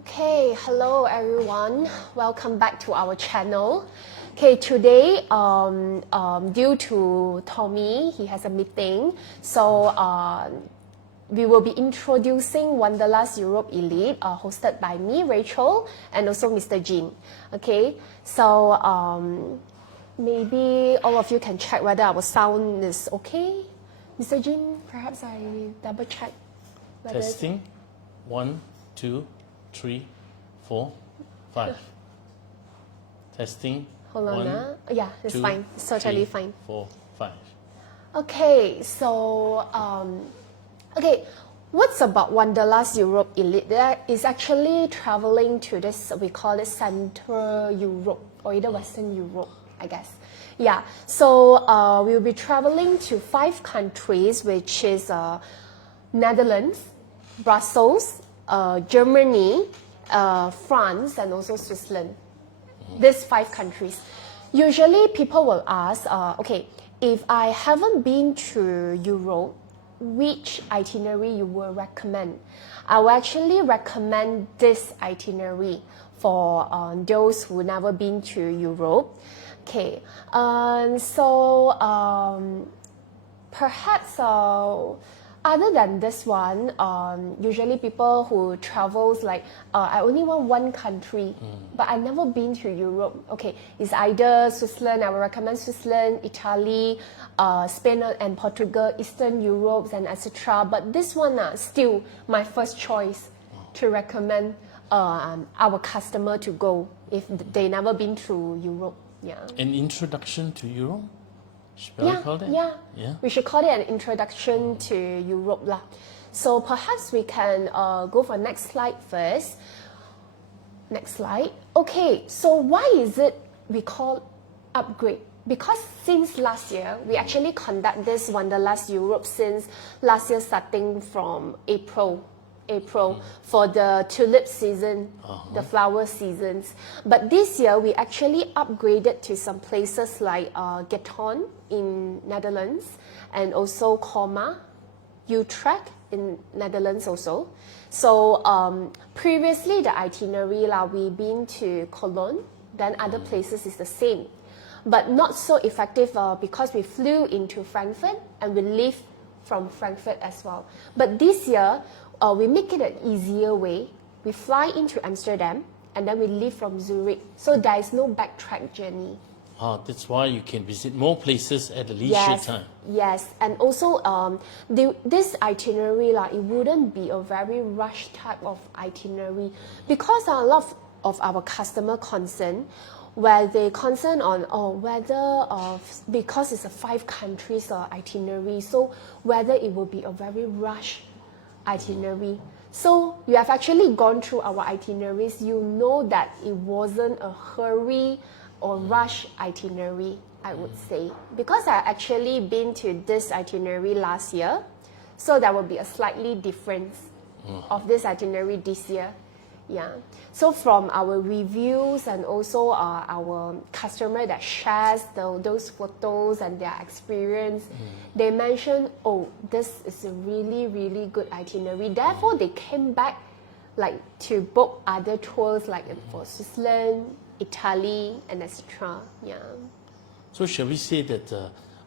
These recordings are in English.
Okay, hello everyone. Welcome back to our channel. Okay, today, due to Tommy, he has a meeting, so we will be introducing Wanderlust Europe Elite, hosted by me, Rachel, and also Mr. Jean. Okay, so maybe all of you can check whether our sound is okay. Mr. Jean, perhaps I double check. Testing. 1, 2, 3, 4, 5. Testing. Hold on. 1, Yeah, it's 2, fine. It's totally 3, fine. 4, 5. Okay, so okay, what's about Wanderlust Europe Elite? There is actually traveling to this, we call it Central Europe or either Western Europe, I guess. Yeah, so we'll be traveling to 5 countries, which is Netherlands, Brussels, Germany, France, and also Switzerland. These 5 countries. Usually people will ask, okay, if I haven't been to Europe, which itinerary you will recommend? I will actually recommend this itinerary for those who never been to Europe. Okay, perhaps other than this one, usually people who travels like, I only want one country, but I've never been to Europe. Okay, it's either Switzerland, I will recommend Switzerland, Italy, Spain and Portugal, Eastern Europe, and etc. But this one still my first choice to recommend our customer to go if they never been to Europe. Yeah. An introduction to Europe? Shall we call that? Yeah. We should call it an introduction to Europe lah. So perhaps we can go for next slide first. Next slide. Okay, so why is it we call upgrade? Because since last year, we actually conduct this Wanderlust Europe since last year starting from April for the tulip season, the flower seasons. But this year, we actually upgraded to some places like Geton in Netherlands and also Colmar, Utrecht in Netherlands also. So previously, the itinerary, we've been to Cologne, then other places is the same. But not so effective because we flew into Frankfurt and we leave from Frankfurt as well. But this year, we make it an easier way. We fly into Amsterdam and then we leave from Zurich. So there is no backtrack journey. That's why you can visit more places at a leisure time. Yes, and also this itinerary, it wouldn't be a very rushed type of itinerary because a lot of our customer concern where they concern on whether because it's a 5 countries itinerary, so whether it will be a very rushed itinerary. So you have actually gone through our itineraries, you know that it wasn't a hurry or rush itinerary, I would say. Because I actually been to this itinerary last year, so there will be a slightly difference of this itinerary this year. Yeah. So from our reviews and also our customer that shares those photos and their experience, they mentioned, this is a really, really good itinerary. Therefore, they came back to book other tours for Switzerland, Italy, and etc. Yeah. So shall we say that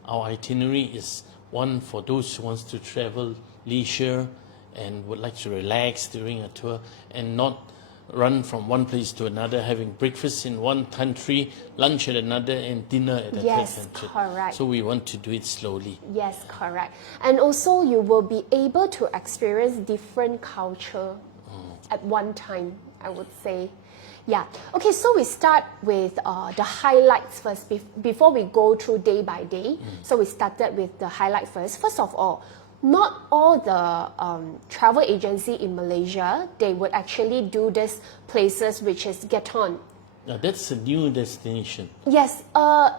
our itinerary is one for those who wants to travel leisure and would like to relax during a tour and not run from one place to another, having breakfast in one country, lunch at another, and dinner at a third country. Yes, correct. So we want to do it slowly. Yes, correct. And also you will be able to experience different culture at one time, I would say. Yeah. Okay, so we start with the highlights first before we go through day by day. So we started with the highlight first. First of all, not all the travel agency in Malaysia, they would actually do these places, which is Geton. Now that's a new destination. Yes,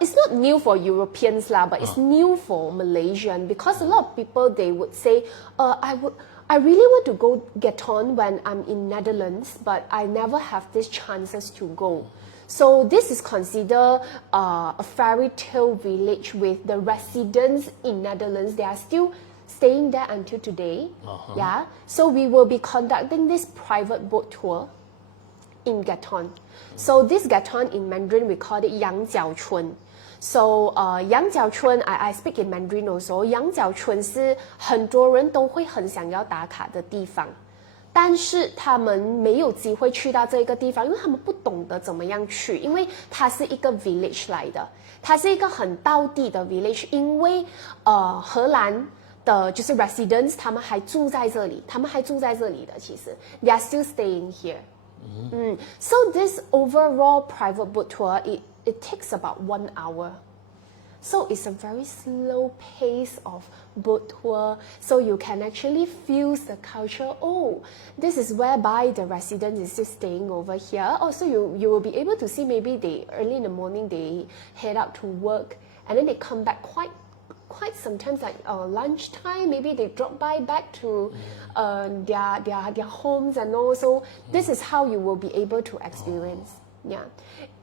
it's not new for Europeans but it's new for Malaysian because a lot of people, they would say, I really want to go Geton when I'm in Netherlands, but I never have these chances to go. So this is considered a fairy tale village with the residents in Netherlands. They are still staying there until today. Yeah. So we will be conducting this private boat tour in Gatton. So this Gatton in Mandarin we call it Yang Jiao Chun. So Yang Jiao Chun, I speak in Mandarin also. Yang Jiao Chun 是很多人都会很想要打卡的地方。但是他们没有机会去到这个地方，因为他们不懂得怎么样去，因为它是一个 village 来的，它是一个很道地的 village， 因为荷兰的就是 residents 他们还住在这里，的其实 they are still staying here。So this overall private boat tour it takes about 1 hour. So it's a very slow pace of boat tour. So you can actually feel the culture. Oh, this is whereby the resident is just staying over here. Oh, so you will be able to see maybe they early in the morning they head out to work and then they come back quite sometimes like lunchtime. Maybe they drop by back to their homes and all. So this is how you will be able to experience. Yeah.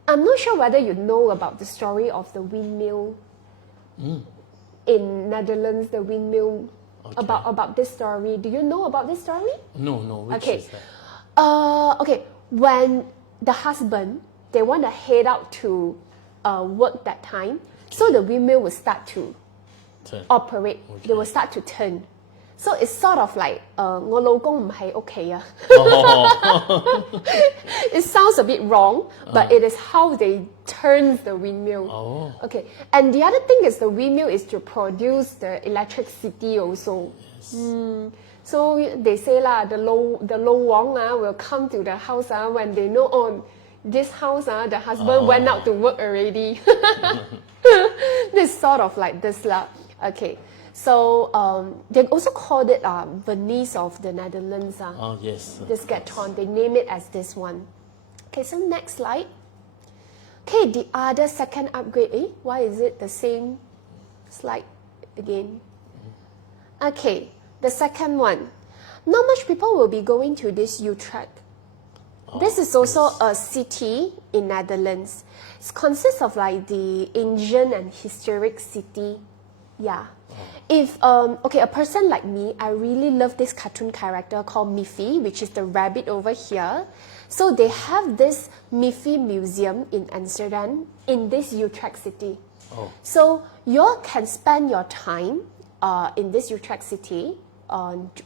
I'm not sure whether you know about the story of the windmill in Netherlands, the windmill. Okay. About this story. Do you know about this story? No. Which is that? Okay. When the husband they want to head out to work that time, so the windmill will start to operate. Okay. They will start to turn. So it's sort of like 我老公唔喺屋企啊。It sounds a bit wrong, but it is how they turn the windmill. Oh. Okay, and the other thing is the windmill is to produce the electricity also. Yes. So they say lah, the low wong will come to the house when they know this house the husband went out to work already. This sort of like this lah. Okay. So they also called it Venice of the Netherlands. Oh, yes. This Gatton, they name it as this one. Okay, so next slide. Okay, the other second upgrade. Why is it the same slide again? Okay, the second one. Not much people will be going to this Utrecht. This is also a city in Netherlands. It consists of like the ancient and historic city. Yeah. If a person like me, I really love this cartoon character called Miffy, which is the rabbit over here. So they have this Miffy museum in Amsterdam in this Utrecht city. Oh. So you can spend your time in this Utrecht city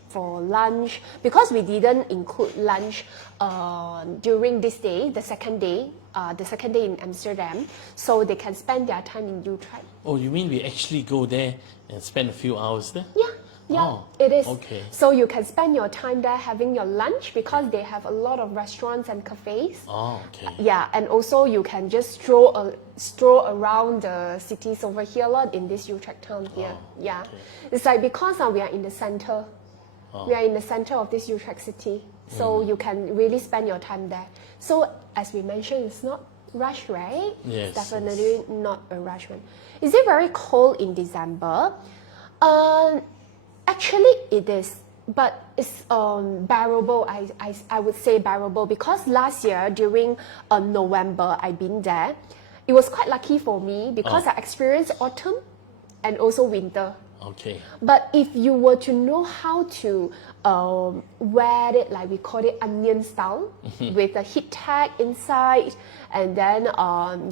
for lunch, because we didn't include lunch during this day, the second day in Amsterdam, so they can spend their time in Utrecht. Oh, you mean we actually go there and spend a few hours there? Yeah, Oh, it is. okay. So you can spend your time there having your lunch, because they have a lot of restaurants and cafes. Oh, okay. Yeah, and also you can just stroll around the cities over here in this Utrecht town here. Yeah, okay. It's like because we are in the center. We are in the center of this Utrecht city, so you can really spend your time there. So as we mentioned, it's not rush, right? Yes. Definitely not a rush one. Is it very cold in December? Actually, it is, but it's bearable. I would say bearable, because last year during November I've been there. It was quite lucky for me because I experienced autumn and also winter. Okay. But if you were to know how to wear it, like we call it onion style, with a heat tag inside, and then outer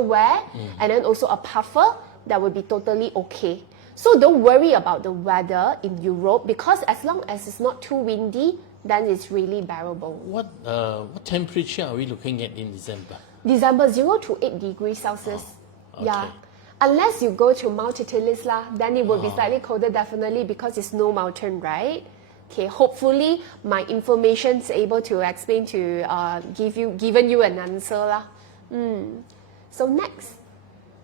wear, and then also a puffer, that would be totally okay. So don't worry about the weather in Europe, because as long as it's not too windy, then it's really bearable. What temperature are we looking at in December? December 0 to 8 degrees Celsius. Okay. Yeah. Unless you go to Mount Titlis then it will be slightly colder, definitely, because it's no mountain, right? Okay, hopefully my information is able to explain to given you an answer So next,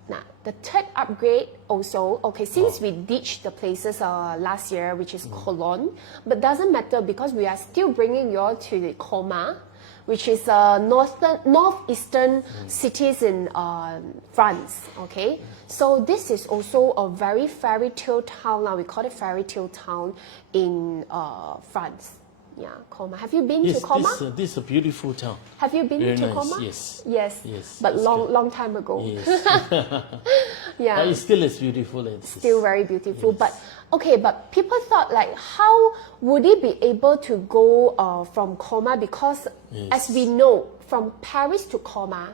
now the third upgrade also, okay, since we ditched the places last year, which is Cologne, but doesn't matter, because we are still bringing you all to the Colmar, which is northeastern cities in France. Okay, so this is also a very fairy tale town. Now we call it fairy tale town in France. Yeah, Koma. Have you been Yes, to Koma? this is a beautiful town. Have you been Very to nice, Koma? yes. Yes. Yes, But it's long time ago. Yes. Yeah. But it's still as beautiful as Still very beautiful. Yes. But okay, but people thought like, how would it be able to go from Koma? Because as we know, from Paris to Koma,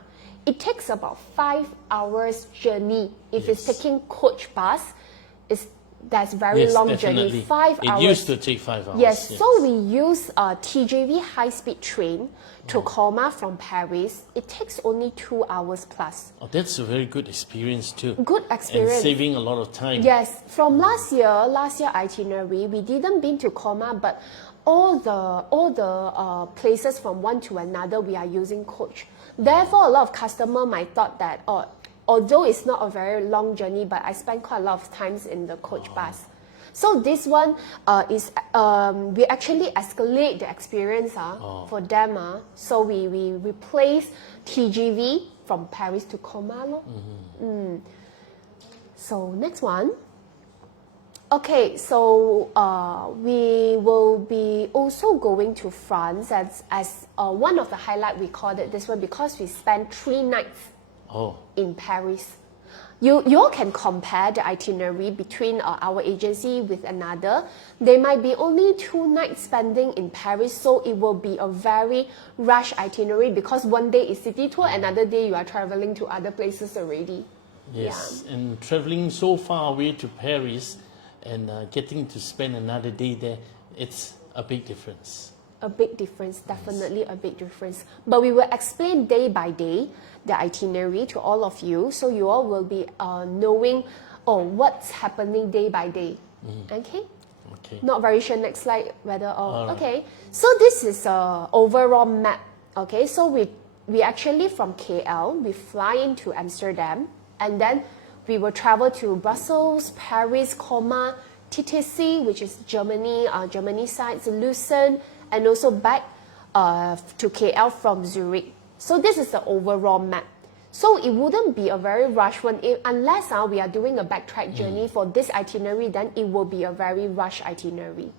it takes about 5 hours journey. If it's Yes. taking coach bus, that's very Yes, long definitely. journey. 5 hours. It used to take 5 hours. Yes, so we use a TJV high-speed train to Koma from Paris. It takes only 2 hours plus. Oh, that's a very good experience too. Good experience. And saving a lot of time. Yes, from last year itinerary, we didn't been to Koma, but all the places from one to another, we are using coach. Therefore, a lot of customer might thought that, although it's not a very long journey, but I spend quite a lot of times in the coach bus. So this one is we actually escalate the experience for them. So we replace TGV from Paris to Koma. So next one. Okay, so we will be also going to France as one of the highlight. We called it this one because we spent 3 nights in Paris. You all can compare the itinerary between our agency with another. There might be only 2 nights spending in Paris, so it will be a very rush itinerary because one day is city tour, another day you are traveling to other places already. Yes, and traveling so far away to Paris and getting to spend another day there, it's a big difference. A big difference, definitely a big difference. But we will explain day by day the itinerary to all of you, so you all will be knowing what's happening day by day. Okay? Not very sure next slide whether okay. So this is a overall map. Okay, so we actually from KL we fly into Amsterdam and then we will travel to Brussels, Paris, Koma, TTC, which is Germany, Germany side, Lucerne, and also back to KL from Zurich. So this is the overall map. So it wouldn't be a very rushed one unless we are doing a backtrack journey for this itinerary, then it will be a very rushed itinerary.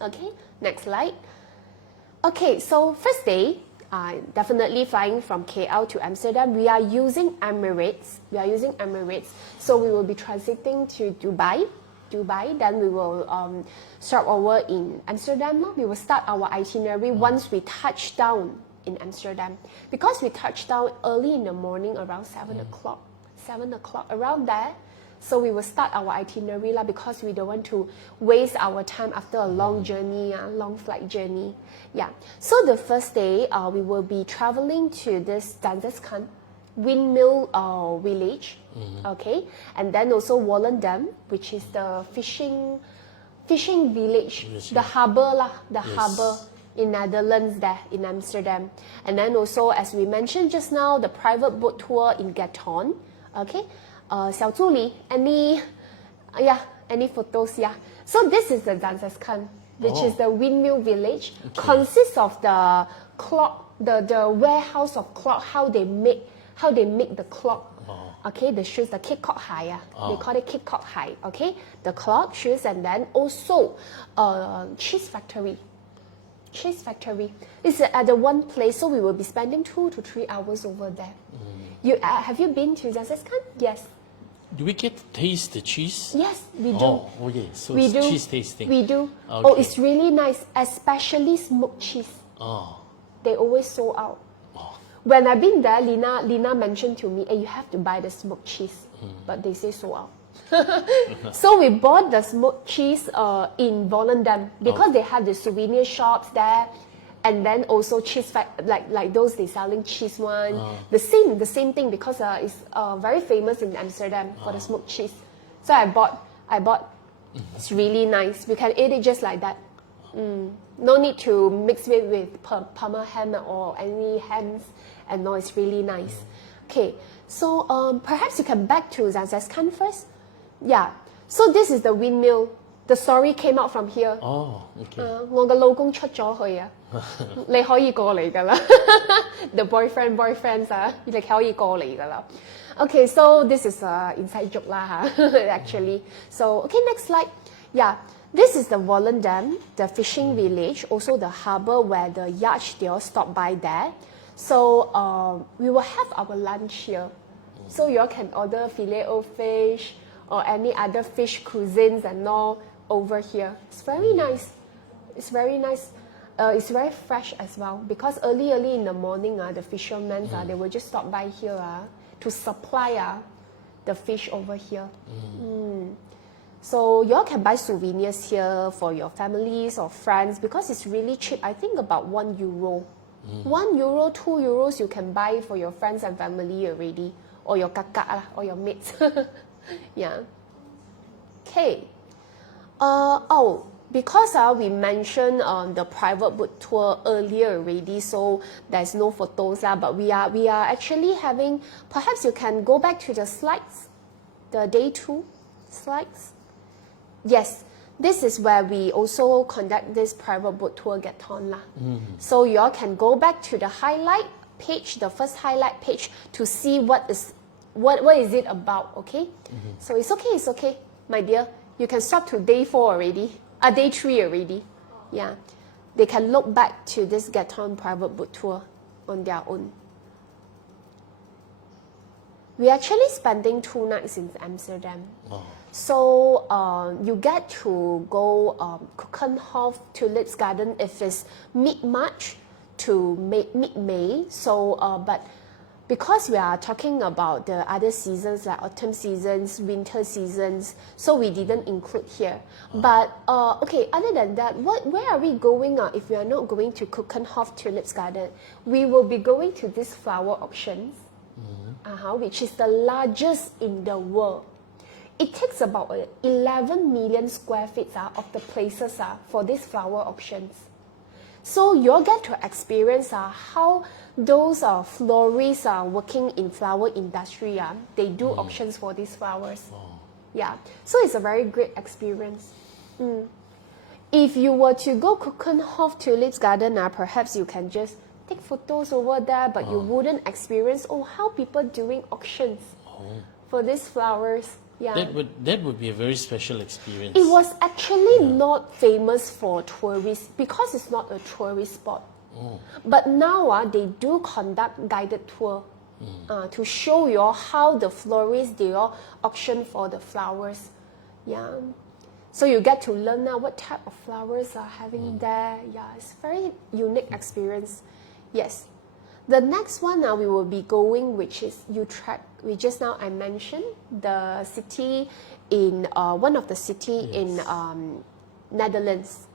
Okay, next slide. Okay, so first day, definitely flying from KL to Amsterdam. We are using Emirates. So we will be transiting to Dubai. Then we will start over in Amsterdam. We will start our itinerary once we touch down in Amsterdam. Because we touch down early in the morning around 7 o'clock. 7 o'clock, around there. So we will start our itinerary because we don't want to waste our time after a long journey, long flight journey. Yeah. So the first day, we will be traveling to this Danzeskan windmill village. Okay. And then also Volendam, which is the fishing village, the harbor harbor in Netherlands there in Amsterdam. And then also, as we mentioned just now, the private boat tour in Gatton. Okay. 小助理, any photos? Yeah. So this is the Danzeskan, which is the windmill village. Consists of the clock, the warehouse of clock, how they make the clock. Okay, the shoes, the kick cock high. They call it kick cock high. Okay, the clock, shoes, and then also cheese factory. Cheese factory. It's at the one place, so we will be spending 2 to 3 hours over there. Have you been to Danzeskan? Yes. Do we get to taste the cheese? Yes, we do. Oh, yeah. So it's cheese tasting. We do. Okay. Oh, it's really nice, especially smoked cheese. They always sold out. When I've been there, Lina mentioned to me, you have to buy the smoked cheese. But they say sold out. So we bought the smoked cheese in Volendam because they have the souvenir shops there. And then also cheese, like those they selling cheese one. The same thing because it's very famous in Amsterdam for the smoked cheese. So I bought. It's really nice. We can eat it just like that. No need to mix it with Parma ham or any hams. And no, it's really nice. Okay, so perhaps you can back to Danzeskan first. Yeah. So this is the windmill. The story came out from here. Oh, okay. 我嘅老公出咗去啊，你可以過嚟㗎啦。The boyfriends 你可以過嚟㗎啦。Okay, so this is inside joke lah, actually. So okay, next slide. Yeah, this is the Wallen Dam, the fishing village, also the harbor where the yacht they all stop by there. So we will have our lunch here. So you all can order filet o fish or any other fish cuisines and all over here. It's very nice. It's very nice. It's very fresh as well because early in the morning, the fishermen they will just stop by here to supply the fish over here. So you all can buy souvenirs here for your families or friends because it's really cheap. I think about €1. €1, €2 you can buy for your friends and family already, or your kakak lah, or your mates. Yeah. Okay. Because we mentioned the private boat tour earlier already, so there's no photos lah. But we are actually having. Perhaps you can go back to the slides, the day 2 slides. Yes, this is where we also conduct this private boat tour gathon lah. So you all can go back to the highlight page, the first highlight page, to see what is it about. Okay, so it's okay, my dear. You can stop to day 4 already. Day 3 already. Yeah, they can look back to this gathon private boat tour on their own. We're actually spending 2 nights in Amsterdam. Oh. So you get to go Keukenhof Tulips Garden if it's mid-March to mid-May. So, but because we are talking about the other seasons like autumn seasons, winter seasons, so we didn't include here. But okay, other than that, where are we going? If we are not going to Keukenhof Tulips Garden, we will be going to this flower auctions, which is the largest in the world. It takes about 11 million square feet of the places for these flower auctions. So you'll get to experience how those florists are working in flower industry. They do auctions for these flowers. Yeah, so it's a very great experience. If you were to go Keukenhof Tulips Garden, perhaps you can just take photos over there, but you wouldn't experience how people doing auctions for these flowers. Yeah. That would be a very special experience. It was actually not famous for tourists because it's not a tourist spot. But now they do conduct guided tour to show you how the florists they all auction for the flowers. Yeah. So you get to learn what type of flowers are having there. Yeah, it's very unique experience. Yes. The next one we will be going, which is Utrecht. Just now I mentioned the city in one of the city in Netherlands.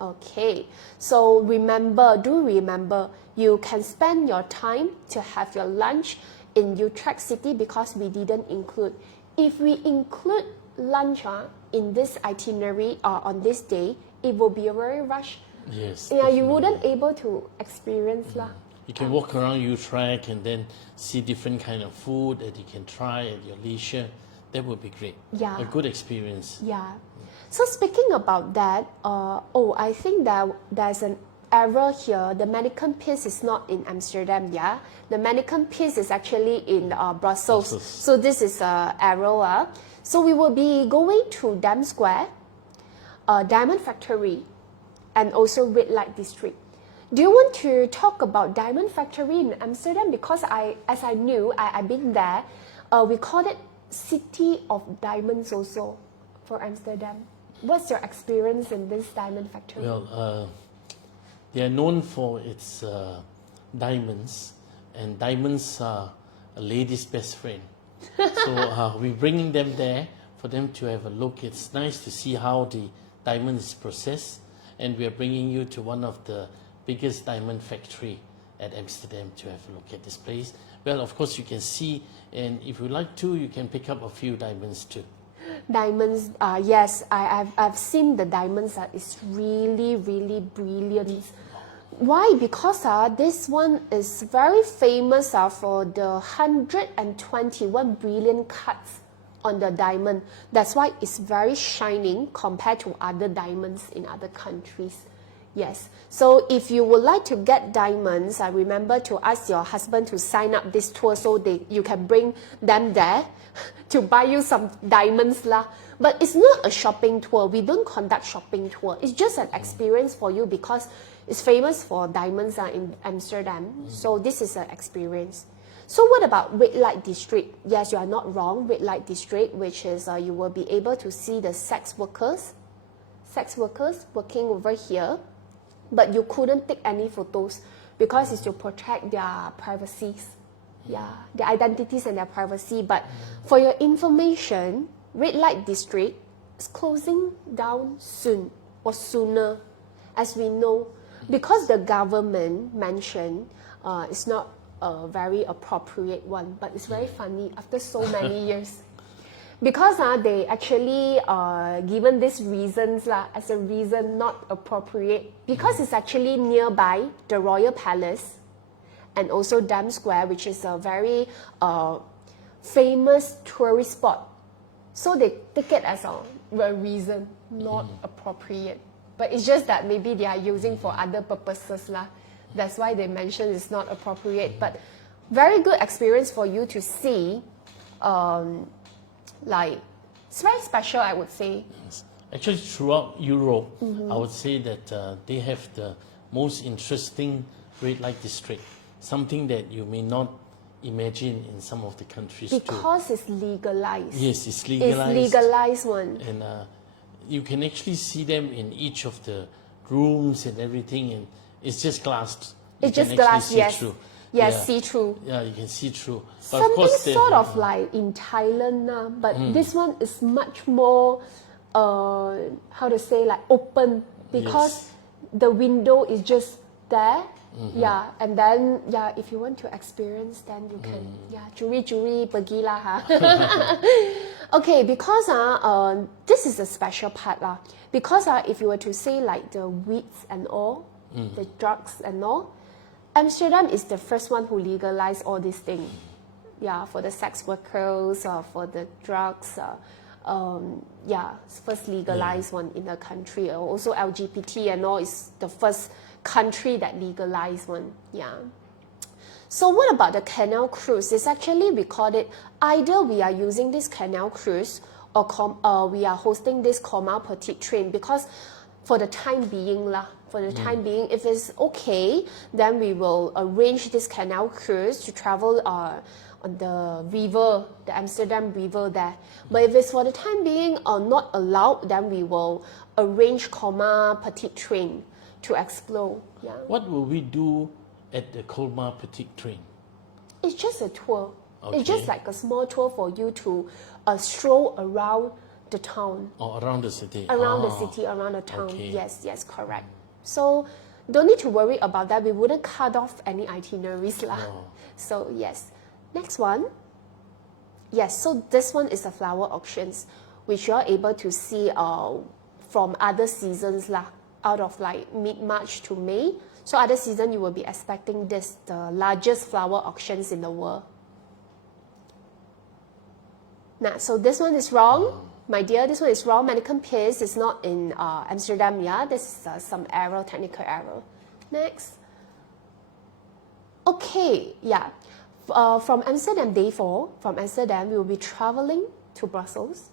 Okay, so do remember, you can spend your time to have your lunch in Utrecht city because we didn't include. If we include lunch in this itinerary on this day, it will be a very rush. Yes. Yeah, you wouldn't able to experience lah. You can walk around Utrecht and then see different kind of food that you can try at your leisure. That would be great. Yeah. A good experience. Yeah. So speaking about that, I think that there's an error here. The mannequin piece is not in Amsterdam, yeah? The mannequin piece is actually in Brussels. So this is an error. So we will be going to Dam Square, Diamond Factory, and also Red Light District. Do you want to talk about Diamond Factory in Amsterdam? Because as I knew, I've been there. We call it City of Diamonds also for Amsterdam. What's your experience in this Diamond Factory? Well, they are known for its diamonds, and diamonds are a lady's best friend. So we're bringing them there for them to have a look. It's nice to see how the diamond is processed, and we are bringing you to one of the biggest diamond factory at Amsterdam to have a look at this place. Well, of course you can see, and if you like to, you can pick up a few diamonds too. Diamonds, yes, I've seen the diamonds. It's really, really brilliant. Why? Because this one is very famous for the 121 brilliant cuts on the diamond. That's why it's very shining compared to other diamonds in other countries. Yes. So if you would like to get diamonds, I remember to ask your husband to sign up this tour so you can bring them there to buy you some diamonds lah. But it's not a shopping tour. We don't conduct shopping tour. It's just an experience for you because it's famous for diamonds in Amsterdam. So this is an experience. So what about red light district? Yes, you are not wrong. Red light district, which is you will be able to see the sex workers working over here. But you couldn't take any photos because it's to protect their privacies. Yeah, their identities and their privacy. But for your information, red light district is closing down soon or sooner, as we know, because the government mentioned it's not a very appropriate one, but it's very funny after so many years. Because they actually given these reasons as a reason not appropriate, because it's actually nearby the Royal Palace and also Dam Square, which is a very famous tourist spot. So they take it as a reason not appropriate. But it's just that maybe they are using for other purposes lah. That's why they mention it's not appropriate. But very good experience for you to see. Like, it's very special, I would say. Actually, throughout Europe, I would say that they have the most interesting red light district. Something that you may not imagine in some of the countries because too. It's legalized. Yes, it's legalized. It's legalized one. And you can actually see them in each of the rooms and everything, and it's just glass. It's just glass, yes. Through. Yes, Yeah. see through. Yeah, you can see through. But Something of course, sort of like in Thailand, but this one is much more, how to say, like open, because the window is just there. Yeah, and then if you want to experience, then you can juri pergi lah ha. Okay, because this is a special part lah. Because if you were to say like the weeds and all, the drugs and all, Amsterdam is the first one who legalized all these things. Yeah, for the sex workers, for the drugs, first legalized one in the country. Also LGBT and all is the first country that legalized one. Yeah. So what about the canal cruise? It's actually recorded either we are using this canal cruise or we are hosting this Comma Petite train, because for the time being if it's okay, then we will arrange this canal cruise to travel on the river, the Amsterdam river there. But if it's for the time being not allowed, then we will arrange Comma Petite train to explore. Yeah. What will we do at the Colmar Petite train? It's just a tour. Okay. It's just like a small tour for you to stroll around the town. Or around the city? Around the city, around the town. Okay. Yes, correct. So don't need to worry about that. We wouldn't cut off any itineraries lah. Oh. So yes. Next one. Yes, so this one is the flower auctions, which you're able to see from other seasons lah, out of like mid-March to May. So other season you will be expecting this, the largest flower auctions in the world. Nah, so this one is wrong. My dear, this one is wrong. Mannequin Piers is not in Amsterdam, yeah? This is some error, technical error. Next. Okay, yeah. From Amsterdam, day 4, from Amsterdam, we will be traveling to Brussels.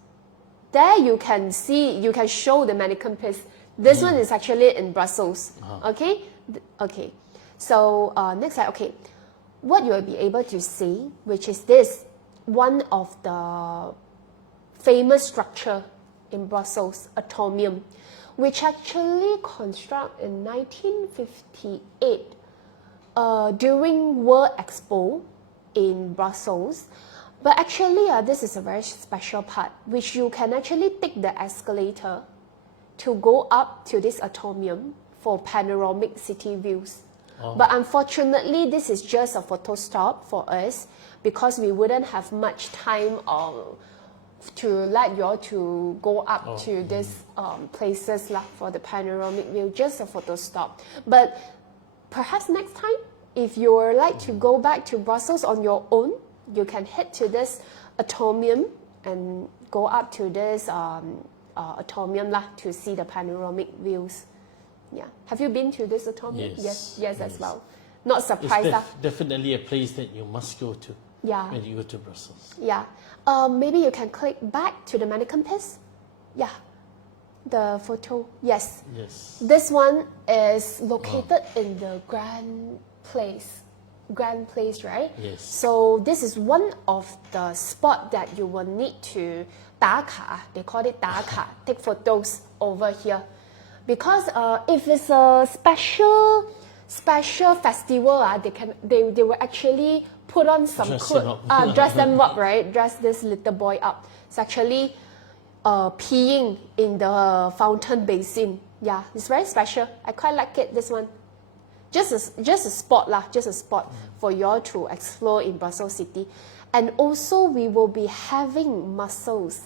There you can see, you can show the Mannequin Piers. This one is actually in Brussels, okay? Okay, so next slide, okay. What you will be able to see, which is this, one of the famous structure in Brussels, Atomium, which actually constructed in 1958 during World Expo in Brussels. But actually, this is a very special part, which you can actually take the escalator to go up to this Atomium for panoramic city views. But unfortunately, this is just a photo stop for us, because we wouldn't have much time to let you all to go up to these places for the panoramic view, just a photo stop. But perhaps next time, if you would like to go back to Brussels on your own, you can head to this Atomium and go up to this Atomium to see the panoramic views. Yeah. Have you been to this atomic? Yes. Yes, as well. Not It's surprised. definitely a place that you must go to Yeah. when you go to Brussels. Yeah. Maybe you can click back to the mannequin piece. Yeah. The photo. Yes. Yes. This one is located in the Grand Place. Grand Place, right? Yes. So this is one of the spot that you will need to 打卡. They call it 打卡, take photos over here. Because if it's a special festival, they will actually put on some dress them up, right? Dress this little boy up. It's actually peeing in the fountain basin. Yeah, it's very special. I quite like it. This one, just a spot lah, just a spot for you all to explore in Brussels City. And also we will be having mussels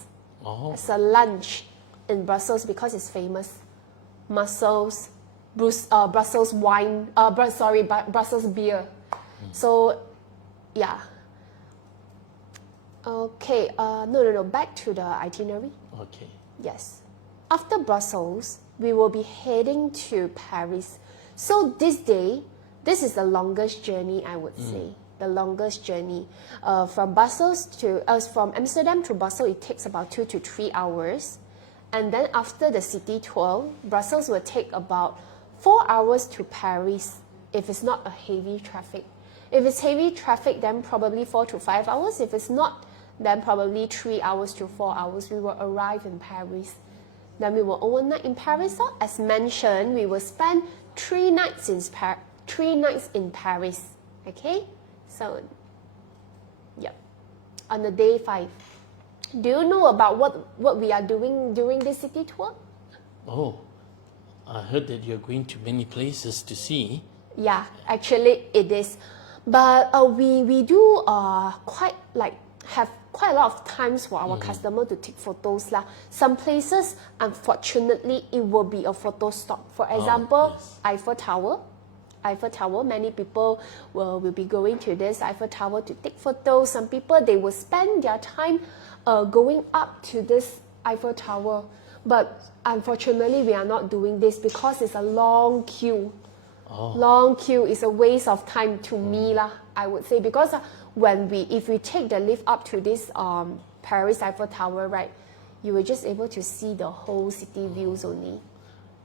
as a lunch in Brussels because it's famous. Mussels, Brussels wine, Brussels beer. So, yeah. Okay, no, back to the itinerary. Okay. Yes. After Brussels, we will be heading to Paris. So this day, this is the longest journey, I would say. The longest journey. From Amsterdam to Brussels, it takes about 2 to 3 hours. And then after the city tour, Brussels will take about 4 hours to Paris if it's not a heavy traffic. If it's heavy traffic, then probably 4 to 5 hours. If it's not, then probably 3 hours to 4 hours. We will arrive in Paris. Then we will overnight in Paris. So as mentioned, we will spend 3 nights in Paris. Okay? So, yep. On the day 5. Do you know about what we are doing during this city tour? Oh, I heard that you're going to many places to see. Yeah, actually it is. But we do have quite a lot of times for our customer to take photos lah. Some places, unfortunately, it will be a photo stop. For example, Eiffel Tower. Many people will be going to this Eiffel Tower to take photos. Some people, they will spend their time going up to this Eiffel Tower. But unfortunately, we are not doing this because it's a long queue. Long queue is a waste of time to me lah, I would say, because if we take the lift up to this Paris Eiffel Tower, right, you will just able to see the whole city views only.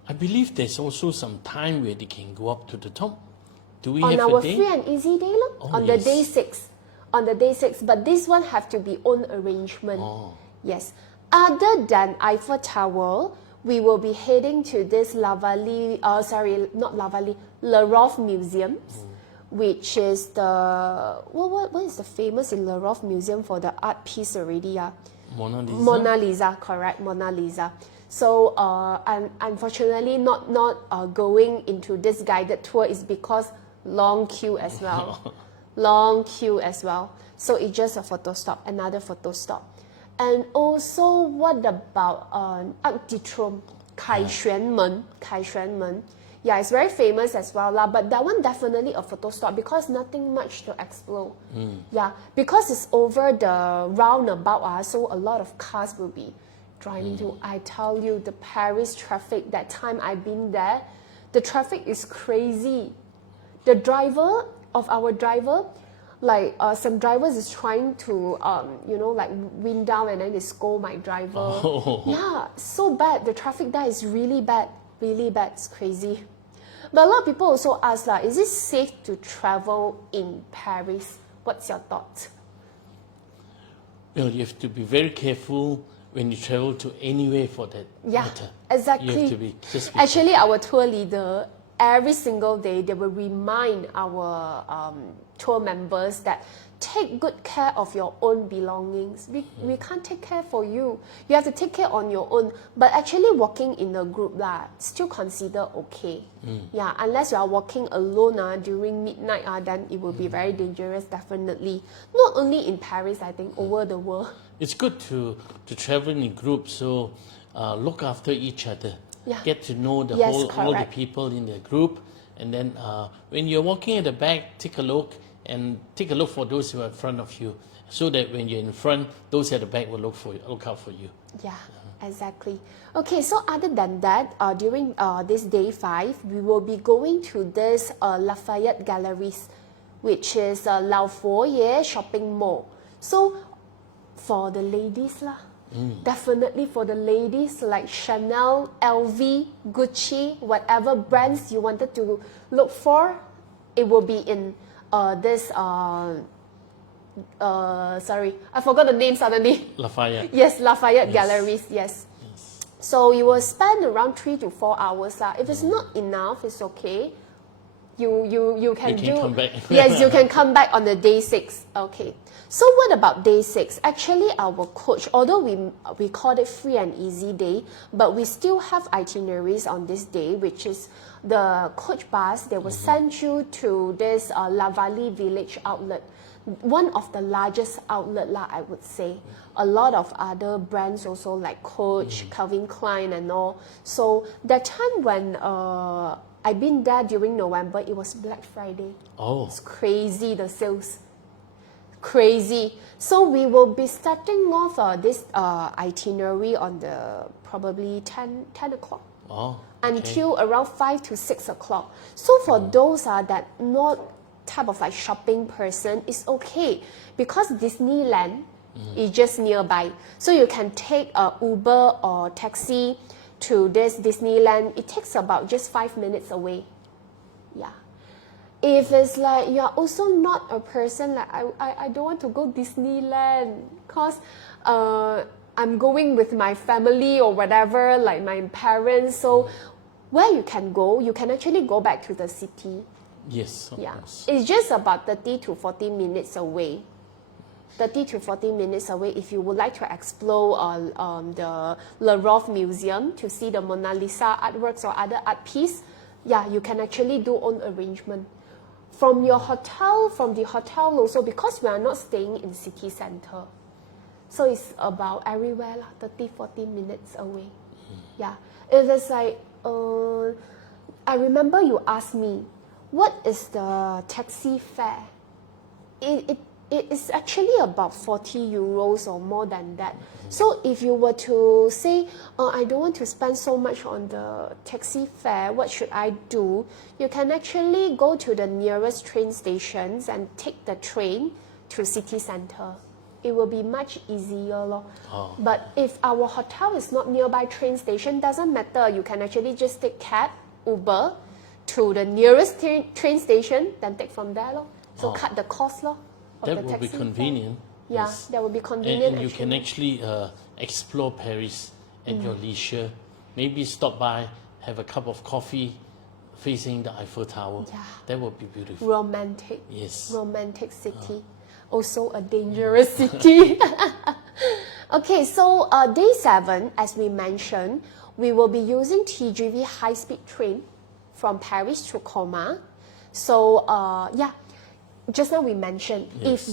I believe there's also some time where they can go up to the top. Do we on have our a day? free and easy day, look, on the day 6. On the day 6, but this one have to be own arrangement. Yes. Other than Eiffel Tower, we will be heading to this Le Louvre Museum, which is the what is the famous in Le Louvre Museum for the art piece already? Mona Lisa, correct, Mona Lisa. So unfortunately, not going into this guided tour is because long queue as well. Long queue as well. So it's just a photo stop, another photo stop. And also, what about Arc de Triomphe, 凯旋门? Yeah, it's very famous as well lah. But that one definitely a photo stop because nothing much to explore. Yeah, because it's over the roundabout, so a lot of cars will be driving through. I tell you, the Paris traffic, that time I've been there, the traffic is crazy. The driver, some drivers is trying to, wind down and then they scold my driver. Yeah, so bad. The traffic there is really bad. It's crazy. But a lot of people also ask, is it safe to travel in Paris? What's your thought? Well, you have to be very careful when you travel to anywhere for that matter. Exactly. You have to be Actually, our tour leader, every single day, they will remind our tour members that take good care of your own belongings. We can't take care for you. You have to take care on your own. But actually walking in a group, still consider okay. Yeah, unless you are walking alone during midnight, then it will be very dangerous, definitely. Not only in Paris, I think, over the world. It's good to travel in groups, so look after each other. Yeah. Get to know all the people in the group, and then when you're walking at the back, take a look for those who are in front of you, so that when you're in front, those at the back will look out for you. Yeah, exactly. Okay, so other than that, during this day 5, we will be going to this Lafayette Galleries, which is Lao Foye Shopping Mall. So for the ladies lah, definitely for the ladies, like Chanel, LV, Gucci, whatever brands you wanted to look for, it will be in this sorry, I forgot the name suddenly. Lafayette. Yes, Lafayette Galleries, yes. So you will spend around 3 to 4 hours. If it's not enough, it's okay. You can come back. Yes, you can come back on the day 6. Okay. So what about day 6? Actually, our coach, although we called it free and easy day, but we still have itineraries on this day, which is the coach bus. They will send you to this La Vallée Village outlet, one of the largest outlet lah, I would say. A lot of other brands also like Coach, Calvin Klein and all. So that time when I've been there during November, it was Black Friday. Oh. It's crazy, the sales. Crazy. So we will be starting off this itinerary on the probably 10 o'clock. Oh. Until around 5 to 6 o'clock. So for those that not type of like shopping person, it's okay because Disneyland is just nearby. So you can take a Uber or taxi to this Disneyland. It takes about just 5 minutes away. Yeah. If it's like you're also not a person like I don't want to go Disneyland because I'm going with my family or whatever, like my parents. So where you can go, you can actually go back to the city. Yes, of Yeah, course. it's just about 30 to 40 minutes away. 30 to 40 minutes away if you would like to explore the Le Louvre Museum to see the Mona Lisa artworks or other art piece. Yeah, you can actually do own arrangement. From the hotel also, because we are not staying in city center. So it's about everywhere, 30, 40 minutes away. Yeah, it is like, I remember you asked me, what is the taxi fare? It is actually about 40 euros or more than that. So if you were to say, I don't want to spend so much on the taxi fare, what should I do? You can actually go to the nearest train stations and take the train to city center. It will be much easier. Oh. But if our hotel is not nearby train station, doesn't matter. You can actually just take cab, Uber, to the nearest train station, then take from there. So cut the cost of that the will taxi be convenient. fare. Yeah, Yes. that will be convenient. And you can actually explore Paris at your leisure. Maybe stop by, have a cup of coffee facing the Eiffel Tower. Yeah. That would be beautiful. Romantic. Yes. Romantic city. Also a dangerous city. Okay, so day 7, as we mentioned, we will be using TGV high-speed train from Paris to Coma. So yeah, just now we mentioned Yes.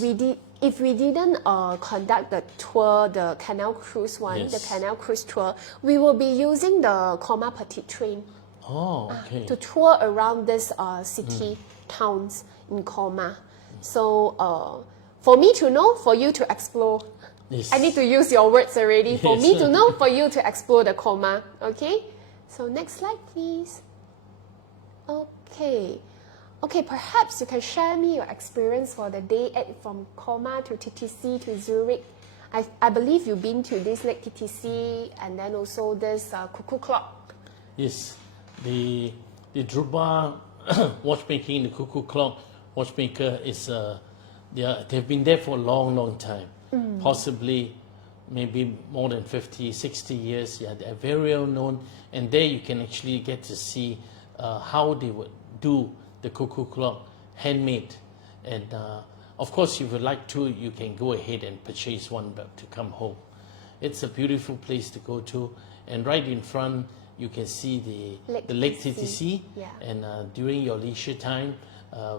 if we didn't conduct the tour, the Canal Cruise one, Yes. the Canal Cruise tour, we will be using the Coma Petite train Oh, okay. to tour around this city towns in Coma. So for me to know, for you to explore. Yes. I need to use your words already. For Yes. me to know, for you to explore the Coma. Okay? So next slide, please. Okay. Okay, perhaps you can share me your experience for the day 8 from Coma to TTC to Zurich. I believe you've been to this Lake TTC and then also this cuckoo clock. Yes, the Drupa watchmaking, the cuckoo clock watchmaker is they've been there for a long time, possibly maybe more than 50, 60 years. Yeah, they're very well known, and there you can actually get to see how they would do the cuckoo clock handmade. And of course, if you would like to, you can go ahead and purchase one to come home. It's a beautiful place to go to, and right in front you can see the Lake TTC. Yeah. And during your leisure time,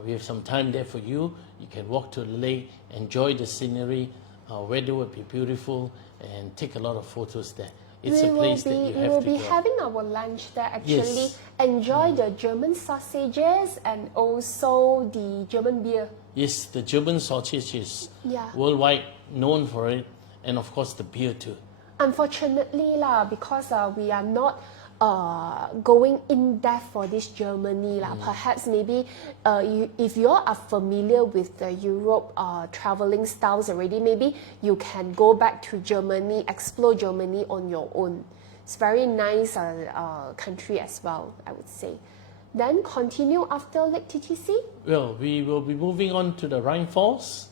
we have some time there for you. You can walk to the lake, enjoy the scenery. Weather will be beautiful, and take a lot of photos there. it's a place that you we have will to be go. having our lunch there actually. Yes. Enjoy the German sausages and also the German beer. Yes, the German sausage is Yeah. worldwide known for it, and of course the beer too. Unfortunately lah, because we are not going in depth for this Germany lah. Perhaps maybe if you are familiar with the Europe traveling styles already, maybe you can go back to Germany, explore Germany on your own. It's very nice country as well, I would say. Then continue after Lake TTC, Well, we will be moving on to the Rhine Falls,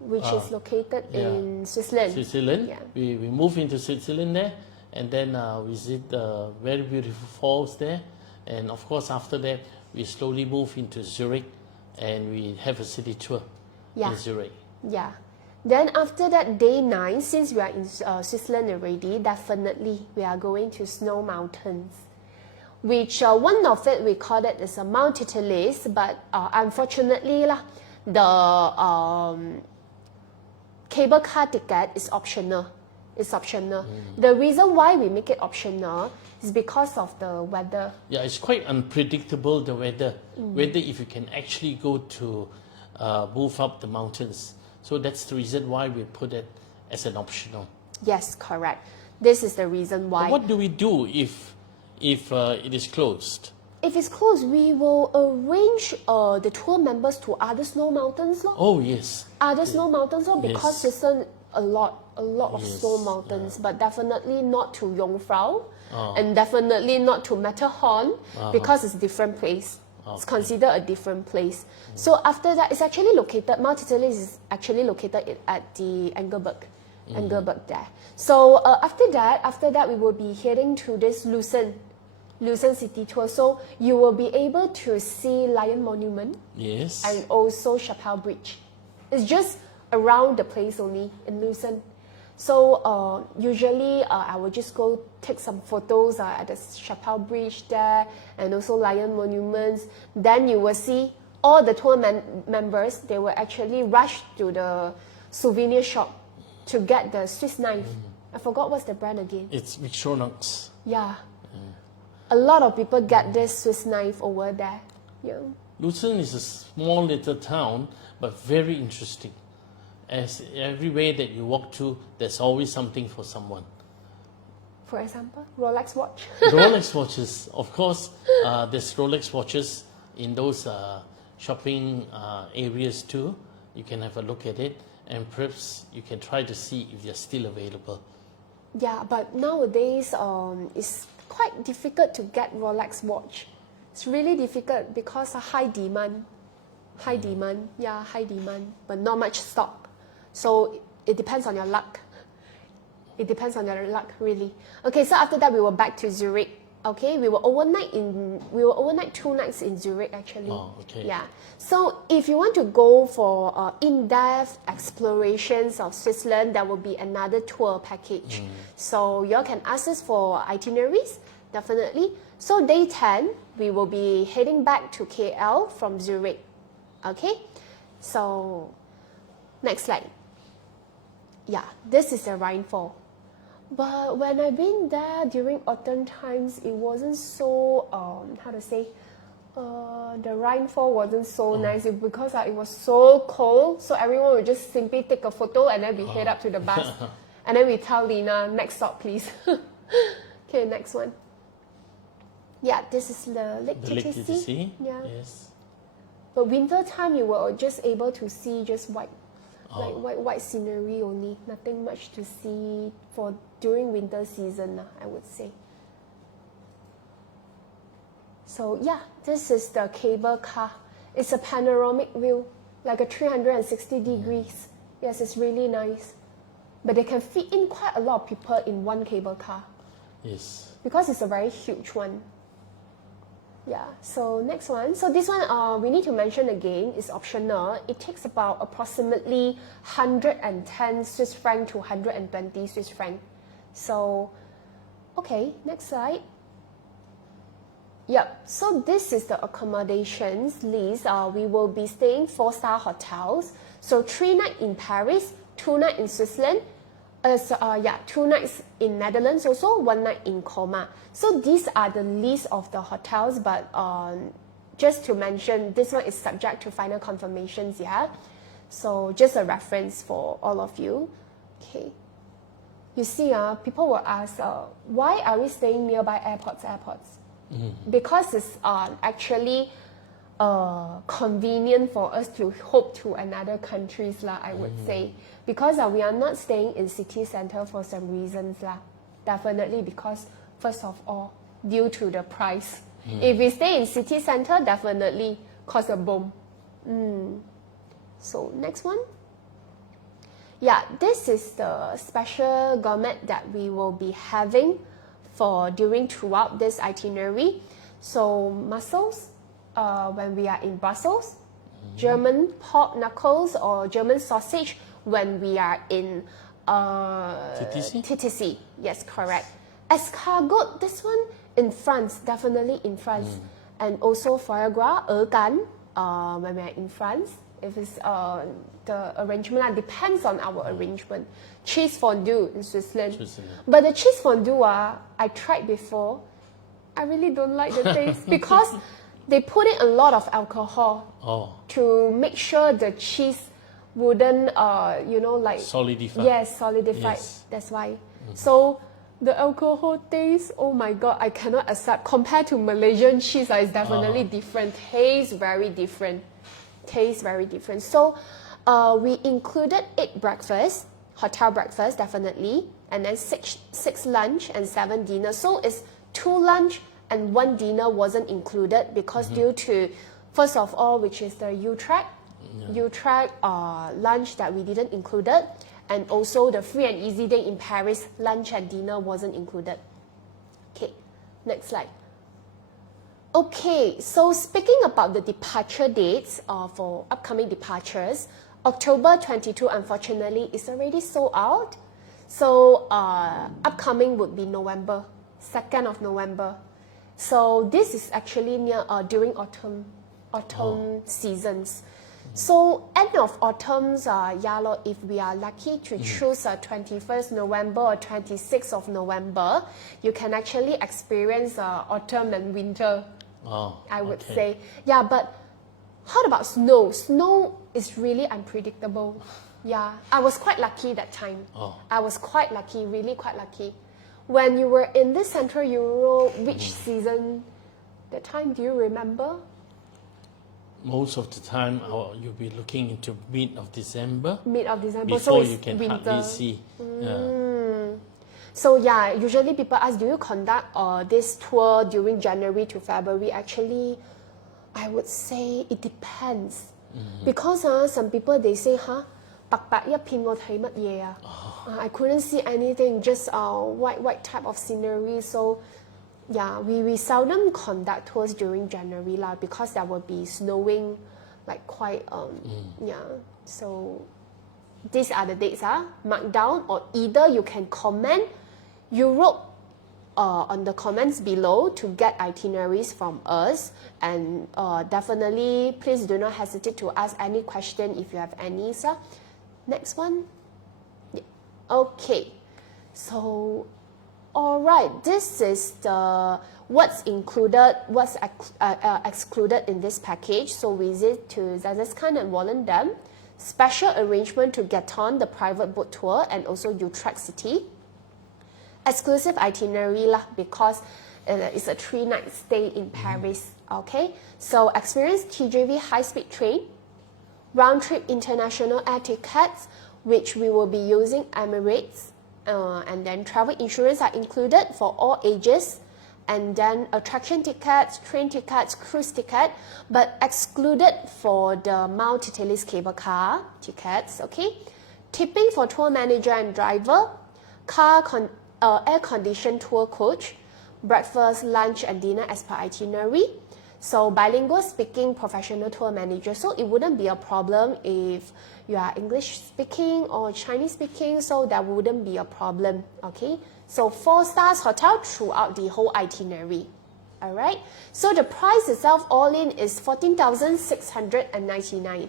which is located in Switzerland. Switzerland. Yeah. We move into Switzerland there, and then visit the very beautiful falls there. And of course, after that, we slowly move into Zurich, and we have a city tour Yeah. in Zurich. Yeah. Then after that, day 9, since we are in Switzerland already, definitely we are going to Snow Mountains. Which one of it we call it is a Mount Titlis, but unfortunately lah, the cable car ticket is optional. It's optional. The reason why we make it optional is because of the weather. Yeah, it's quite unpredictable, the weather. Whether if you can actually go to move up the mountains. So that's the reason why we put it as an optional. Yes, correct. This is the reason why. But what do we do if it is closed? If it's closed, we will arrange the tour members to other snow mountains lor. Oh yes. Other snow mountains lor, because Yes. Switzerland a lot of Yes, snow mountains, but definitely not to Jungfrau, and definitely not to Matterhorn, because it's a different place. It's considered a different place. So after that, it's actually located, Mount Titlis is actually located at the Engelberg there. So after that, we will be heading to this Lucerne city tour. So you will be able to see Lion Monument Yes. and also Chapelle Bridge. It's just around the place only in Lucerne. So usually I will just go take some photos at the Chapelle Bridge there and also Lion Monuments. Then you will see all the tour members, they will actually rush to the souvenir shop to get the Swiss knife. I forgot what's the brand again. It's Victorinox. Yeah. A lot of people get this Swiss knife over there. Yeah. Lucerne is a small little town, but very interesting. As everywhere that you walk to, there's always something for someone. For example, Rolex watch. Rolex watches, of course, there's Rolex watches in those shopping areas too. You can have a look at it, and perhaps you can try to see if they're still available. Yeah, but nowadays it's quite difficult to get Rolex watch. It's really difficult because of high demand. High demand, but not much stock. So it depends on your luck. It depends on your luck, really. Okay, so after that we were back to Zurich. Okay, we were overnight 2 nights in Zurich actually. Oh, okay. Yeah. So if you want to go for in-depth explorations of Switzerland, there will be another tour package. So you all can ask us for itineraries, definitely. So day 10, we will be heading back to KL from Zurich. Okay, so next slide. Yeah, this is the Rheinfall. But when I've been there during autumn times, it wasn't so, the Rheinfall wasn't so nice because it was so cold. So everyone would just simply take a photo and then we head up to the bus. And then we tell Lina, next stop please. Okay, next one. Yeah, this is the Lake The Lake TTC? Yeah. Yes. But winter time, you were just able to see just white scenery only. Nothing much to see for during winter season, I would say. So yeah, this is the cable car. It's a panoramic view, like a 360 degrees. Yes, it's really nice. But they can fit in quite a lot of people in one cable car Yes. because it's a very huge one. Yeah, so next one. So this one, we need to mention again, is optional. It takes about approximately 110 Swiss franc to 120 Swiss franc. So, okay, next slide. Yep, so this is the accommodations list. We will be staying 4-star hotels. So 3 nights in Paris, 2 nights in Switzerland, Yeah, 2 nights in Netherlands also, 1 night in Coma. So these are the list of the hotels, but just to mention, this one is subject to final confirmations, yeah? So just a reference for all of you. Okay. You see, people will ask, why are we staying nearby airports? Because it's actually convenient for us to hop to another countries, I would say. Because we are not staying in city center for some reasons. Definitely because, first of all, due to the price. If we stay in city center, definitely cost a bomb. So next one. Yeah, this is the special gourmet that we will be having throughout this itinerary. So mussels, when we are in Brussels, German pork knuckles or German sausage when we are in TTC. Yes, correct. Escargot, this one in France, definitely in France. And also foie gras, gan, when we are in France. If it's the arrangement, depends on our arrangement. Cheese fondue in Switzerland. But the cheese fondue, I tried before. I really don't like the taste because they put in a lot of alcohol to make sure the cheese wouldn't, solidify. Yes, solidify. Yes. That's why. So the alcohol taste, oh my god, I cannot accept. Compared to Malaysian cheese, it's definitely different. Tastes very different. So we included 8 breakfasts, hotel breakfast definitely, and then 6 lunch and 7 dinner. So it's 2 lunch and 1 dinner wasn't included because due to, first of all, which is the Utrecht lunch that we didn't include, and also the free and easy day in Paris, lunch and dinner wasn't included. Okay, next slide. Okay, so speaking about the departure dates for upcoming departures, October 22, unfortunately, is already sold out. So upcoming would be November, 2nd of November. So this is actually near during autumn seasons. So end of autumns, if we are lucky to choose 21st November or 26th of November, you can actually experience autumn and winter. I would say. Yeah, but how about snow? Snow is really unpredictable. Yeah, I was quite lucky that time. I was quite lucky, really quite lucky. When you were in this Central Europe, which season, that time, do you remember? Most of the time, you'll be looking into mid of December. Before so you can hardly see. So yeah, usually people ask, do you conduct this tour during January to February? Actually, I would say it depends. Because some people, they say, I couldn't see anything, just white type of scenery. So yeah, we seldom conduct tours during January because there will be snowing quite, So these are the dates, marked down, or either you can comment Europe on the comments below to get itineraries from us, and definitely please do not hesitate to ask any question if you have any, sir. Next one. Yeah. Okay, so all right, this is the what's included, what's excluded in this package. So visit to Zazeskan and Volendam, special arrangement to get on the private boat tour, and also Utrecht City. Exclusive itinerary because it's a 3-night stay in Paris. Okay, so experience TGV high-speed train, round-trip international air tickets, which we will be using Emirates, and then travel insurance are included for all ages, and then attraction tickets, train tickets, cruise ticket, but excluded for the Mount Titlis cable car tickets. Okay, tipping for tour manager and driver, air-conditioned tour coach, breakfast, lunch, and dinner as per itinerary. So bilingual speaking professional tour manager. So it wouldn't be a problem if you are English speaking or Chinese speaking. So that wouldn't be a problem. Okay. So 4 stars hotel throughout the whole itinerary. All right. So the price itself all in is 14,699.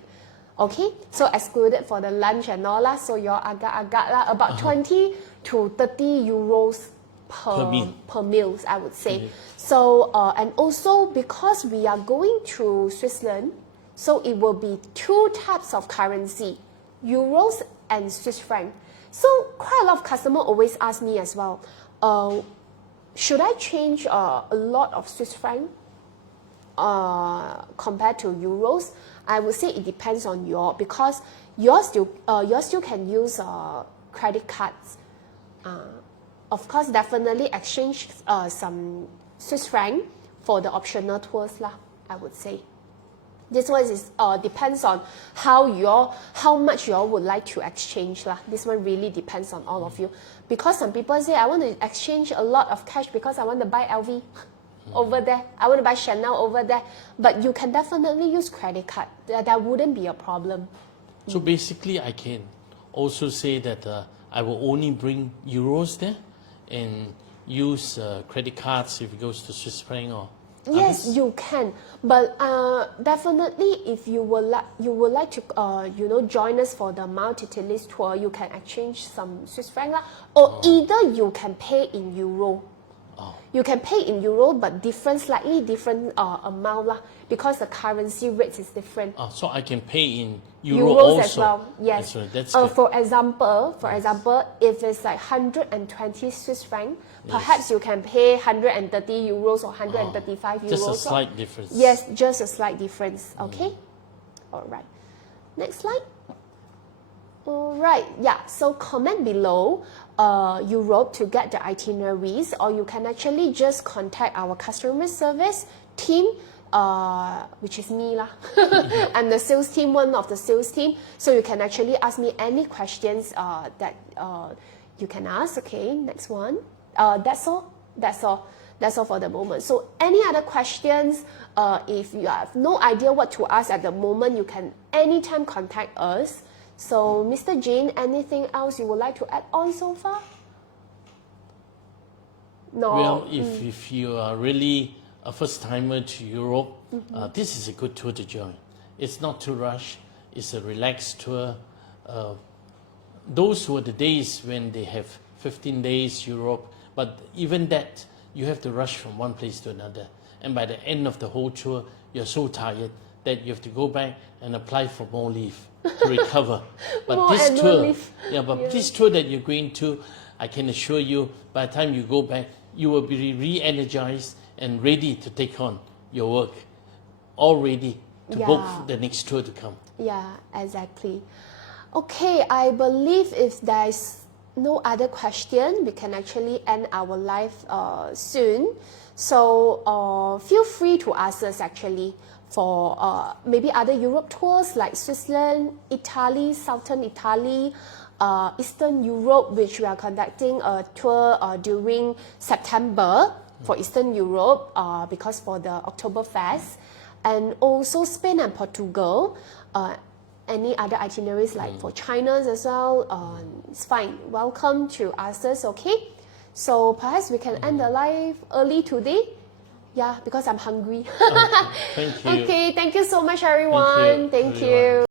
Okay, so excluded for the lunch and all lah. So your agak-agak lah, about 20 to 30 euros per meals, I would say. So and also because we are going to Switzerland, so it will be two types of currency, euros and Swiss franc. So quite a lot of customers always ask me as well, should I change a lot of Swiss franc compared to euros? I would say it depends on because you still can use credit cards. Of course, definitely exchange some Swiss franc for the optional tours lah, I would say. This one is depends on how much you all would like to exchange lah. This one really depends on all of you, because some people say I want to exchange a lot of cash because I want to buy LV over there, I want to buy Chanel over there, but you can definitely use credit card. That wouldn't be a problem. So basically, I can also say that I will only bring euros there and use credit cards if it goes to Swiss franc or. Yes, you can, but definitely if you would like to join us for the Mount Titlis tour, you can exchange some Swiss franc lah, or either you can pay in euro. You can pay in euro, but slightly different amount lah, because the currency rate is different. So I can pay in euro Euros also. as well. Yes. That's good. For example, if it's like 120 Swiss franc, perhaps you can pay 130 euros or 135 euros. Just a slight difference. Yes, just a slight difference. Okay. All right. Next slide. Alright, yeah, so comment below Europe to get the itineraries, or you can actually just contact our customer service team, which is me lah. I'm the sales team, one of the sales team, so you can actually ask me any questions that you can ask. Okay, next one. That's all for the moment. So any other questions, if you have no idea what to ask at the moment, you can anytime contact us. So, Mr. Jin, anything else you would like to add on so far? No. Well, if you are really a first-timer to Europe, this is a good tour to join. It's not too rushed. It's a relaxed tour. Those were the days when they have 15 days Europe, but even that, you have to rush from one place to another. And by the end of the whole tour, you're so tired that you have to go back and apply for more leave to recover. But this tour, this tour that you're going to, I can assure you, by the time you go back, you will be re-energized and ready to take on your work, all ready to book the next tour to come. Yeah, exactly. Okay, I believe if there's no other question, we can actually end our live soon. So feel free to ask us actually for maybe other Europe tours like Switzerland, Italy, Southern Italy, Eastern Europe, which we are conducting a tour during September for Eastern Europe because for the Oktoberfest, and also Spain and Portugal. Any other itineraries like for China as well, it's fine. Welcome to ask us, okay? So perhaps we can end the live early today. Yeah, because I'm hungry. Thank you. Okay, thank you so much, everyone. Thank you.